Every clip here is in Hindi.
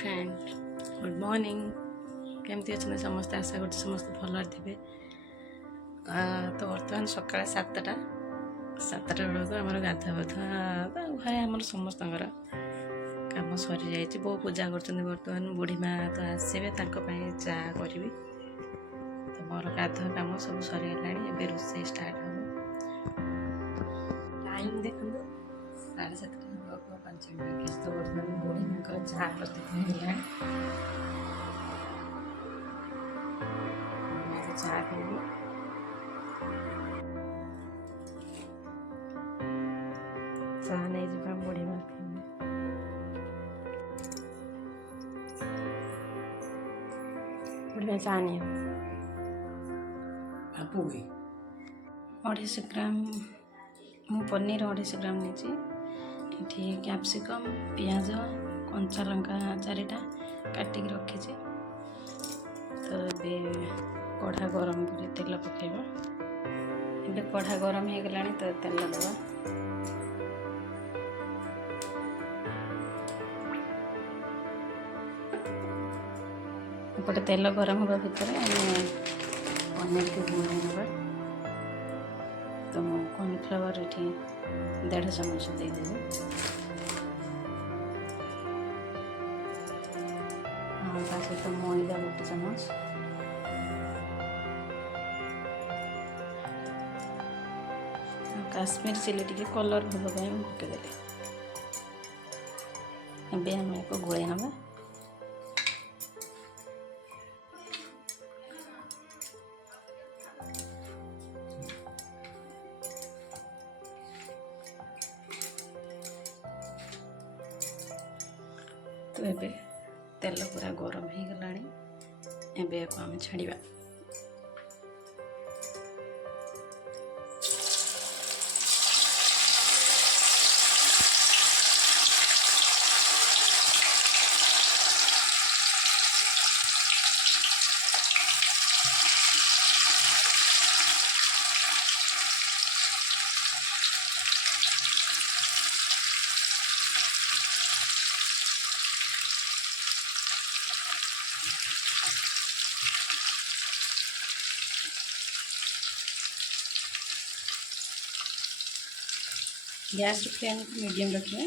फ्रेंड गुड मॉर्निंग केमती अच्छे समस्ते आशा कर समस्त भल थे। तो बर्तमान सका 7टा बेलू आम गाधा बाधा घरे आम समस्त कम सरी जा बो पूजा कर बर्तमान बुढ़ी माँ तो आसवे चा करी तो मोर गाधा कम सब सरीगला रोसे स्टार्ट हम टाइम देखो 7:30 5 मिनट तो बर्तमान बुढ़ी माँ चाह प्रस्तुत है चाह पी चाह नहीं जा बुढ़ी माँ बुढ़ी माँ चाह नहीं 250 ग्राम मु पनीर 250 ग्राम नहीं कैप्सिकम पियाज कंचा लंका 4टा काटिक रखी तो ये कढ़ा गरम कर तेल पकेबा ए कढ़ा गरम हो गला तो तेल दबा एपटे तेल गरम होगा भितर पनीर को बुनाई नवा तो कॉर्नफ्लावर ये 1.5 चम्मच देदेवी सहित मैदा 1 चम्मच काश्मीर चिली टी कलर भाई पकईदेली ए आम एक गोले नवा तो ये तेल पूरा गरम हो गला एबे को आम छाड़ा गैस फ्लेम मीडियम रखिए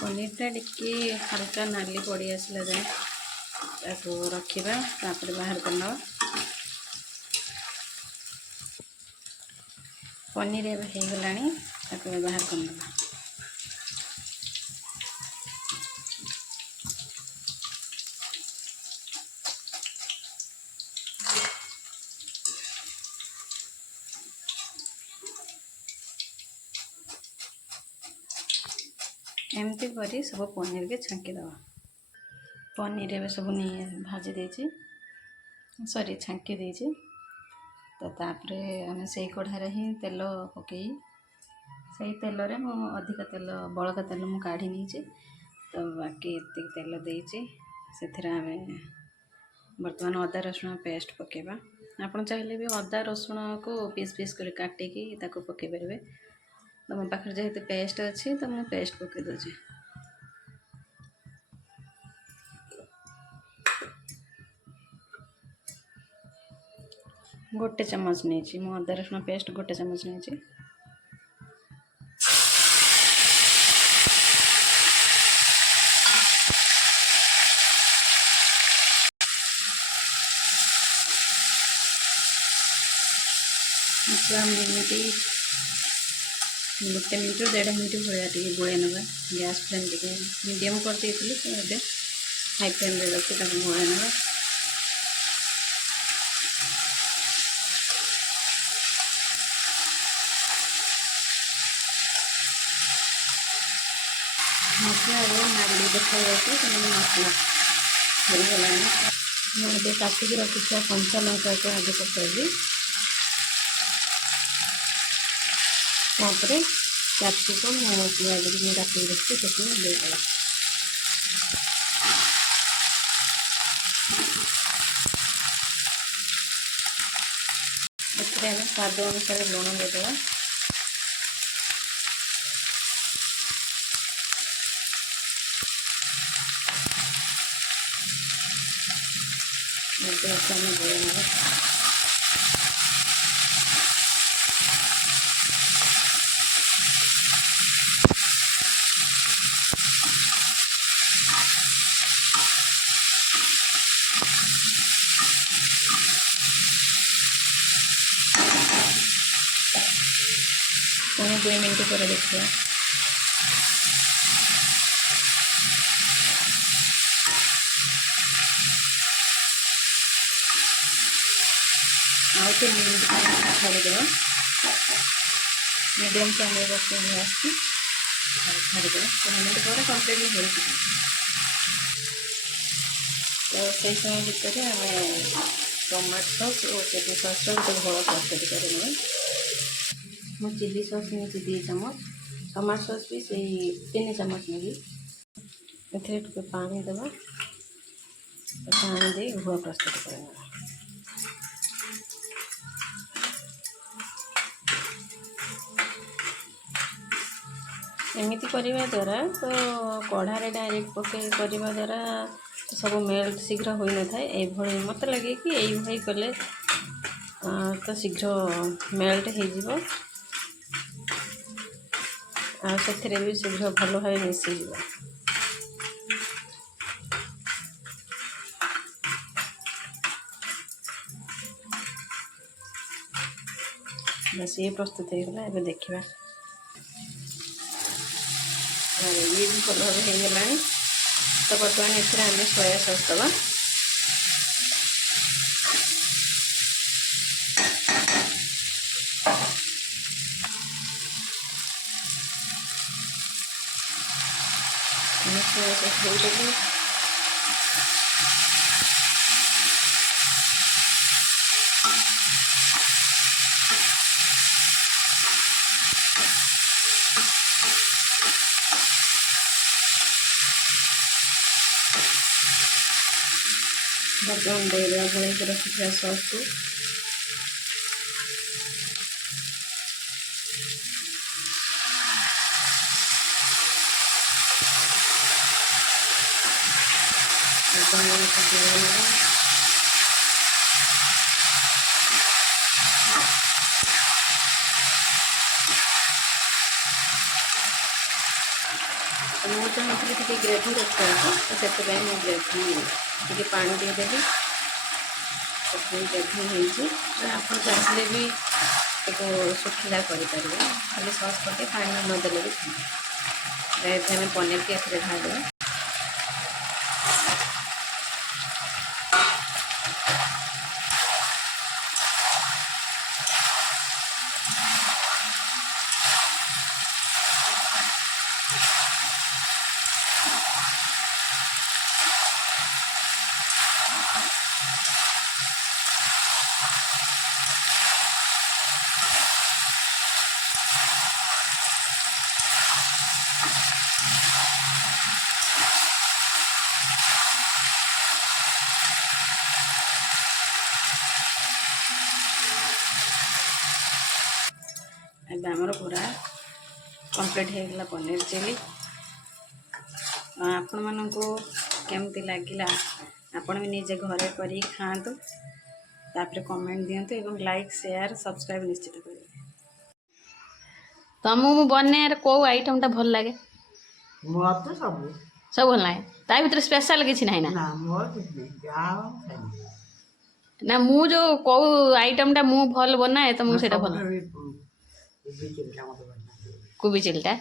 पनीरटा टिके हल्का नाली पड़ी आसला जाए रखा बाहर करना पनीर हो गला बाहर करना एमती करी सब पनीर के छांकी दवा पनीर ए सब नहीं भाजी देची सॉरी छांकी देची तो तापर आम से कढ़ार ही तेल पकई से तेल रे मु अधिक तेल बड़का तेल मु काढ़ी नहीं तो बाकी एति तेल देची से आम बर्तमान अदा रसुण पेस्ट पकेबा आपन चाहिए भी अदा रसुण को पीस पीस कर काटिकी ताको पकई पारे तो मो पाखे जेहेतु पेस्ट अच्छी तो मुझे पेस्ट पकई दूसरी 1 चम्मच नहीं मो अदा रसुण पेस्ट 1 चम्मच नहीं मिनिट 1 मिनिट 1.5 मिनिट भाया टे गोले नवा गैस फ्लेम टे मीडियम कर दी तो ये हाई फ्लेम रखी गोले नवा मसला नाली देखा मसला ହେଇଗଲାଣି। ମୁଁ ଏବେ କାଟିକି ରଖିଥିବା କଞ୍ଚା ଲଙ୍କାକୁ ଆଗେ ପକାଇବି, ତାପରେ କ୍ୟାପ୍ସିକମ୍ ପିଆଜ ମୁଁ କାଟିକି ରଖିଛି ସେଥିରେ ଦେଇଦେବା। ଏଥିରେ ଆମେ ସ୍ୱାଦ ଅନୁସାରେ ଲୁଣ ଦେଇଦେବା। ଏବେ ଆମେ ଗୋଳେଇ ନେବା। पुणी 2 मिनट पर देखिए। आउ 3 मिनट छाड़ीद मीडियम फ्लेम बस आसती छाड़ीद 3 मिनट पर कम्प्लीट हो। तो से समय भितर आम टमाटो सॉस और चिली सॉस गोटे घोल प्रस्तुत करेंगे। मु चिली सॉस नहीं 2 चम्मच, टमाटो सॉस भी से 3 चम्मच नेगी। ए पानी देवा, पानी दे घोल प्रस्तुत करेंगे। एमती करने द्वारा तो कढ़ारे डायरेक्ट पकई करने द्वारा तो सब मेल्ट शीघ्र हो न था। ये मत लगे कि ये कले तो शीघ्र मेल्ट हो भी शीघ्र भल भाव मिसीज। बस ये प्रस्तुत होगा। एबे देखिए ये भी कलर हो गला। तो बर्तमान एथरे आम सोया सॉस दवा। सोया सॉस देदेवी। बर्तमान दे गोल के रखी सॉस को मुझे चाहिए ग्रेवी रखा तो से ग्रेवी पानी देदेवी। ग्रेवी आप चाहिए भी सुखिला करें खाली सॉस पके पानी नदेले भी डायरेक्ट आम पनीर के एथरे ढाल। आमर पूरा कंप्लीट होगा पनीर चिली। आपण मानू केमती लगिला आपण भी निजे घरे करी खातु, तापर कमेंट दिंतु एवं लाइक शेयर सब्सक्राइब निश्चित करेंगे। तुमको बन कौ आइटम टा भल लगे? सब भल लगे ता भर स्पेशल किसी ना ना मु जो कौ आइटम टा मु भल बनाए तो मुझे भल कोबी चिल्टा